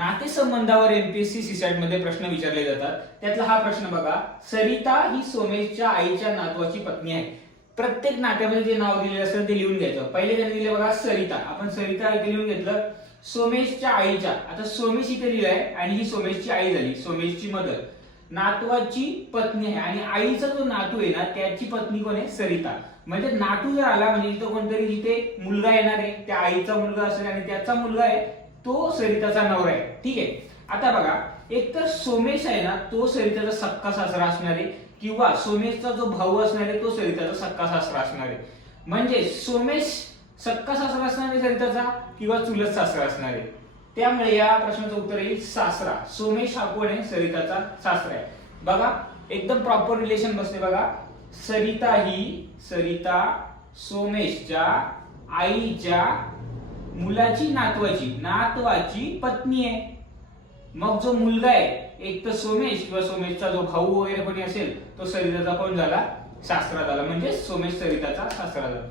नातेसंबंधावर MPSC CSAT मध्ये प्रश्न विचारले जातात. त्यातला हा प्रश्न बघा, सरिता ही सोमेशच्या आईच्या नातवाची पत्नी आहे. प्रत्येक नात्यामध्ये जे नाव दिलेलं असतं ते लिहून घ्यायचं. पहिले त्यांनी दिले बघा सरिता, आपण सरिता इथे लिहून घेतलं. सोमेशच्या आईच्या, आता सोमेश इथे लिहिलंय आणि ही सोमेशची आई झाली, सोमेशची मदर. नातवाची पत्नी आहे आणि आईचा जो नातू आहे ना त्याची पत्नी कोण आहे, सरिता. म्हणजे नातू जर आला म्हणजे इथं कोणतरी जिथे मुलगा येणार आहे त्या आईचा मुलगा असेल आणि त्याचा मुलगा आहे तो सरिताचा नवरा आहे. ठीक आहे. आता बघा, एक तर सोमेश आहे ना तो सरिताचा सक्का सासरा असणार आहे किंवा सोमेशचा जो भाऊ असणार आहे तो सरिताचा सक्का सासरा असणार आहे. म्हणजे सोमेश सक्का सासरा असणार आहे सरिताचा किंवा चुलत सासरा असणार आहे. त्यामुळे या प्रश्नाचं उत्तर येईल सासरा. सोमेश हा कोण आहे, सरिताचा सासरा आहे. बघा एकदम प्रॉपर रिलेशन बसते बघा. सरिता सोमेशच्या आईच्या मुलाची नातवाची पत्नी आहे. मग जो मुलगा आहे एक तर सोमेश किंवा सोमेशचा जो भाऊ वगैरे कोणी असेल तो सरिताचा कोण झाला, सासरा झाला. म्हणजे सोमेश सरिताचा सासरा झाला.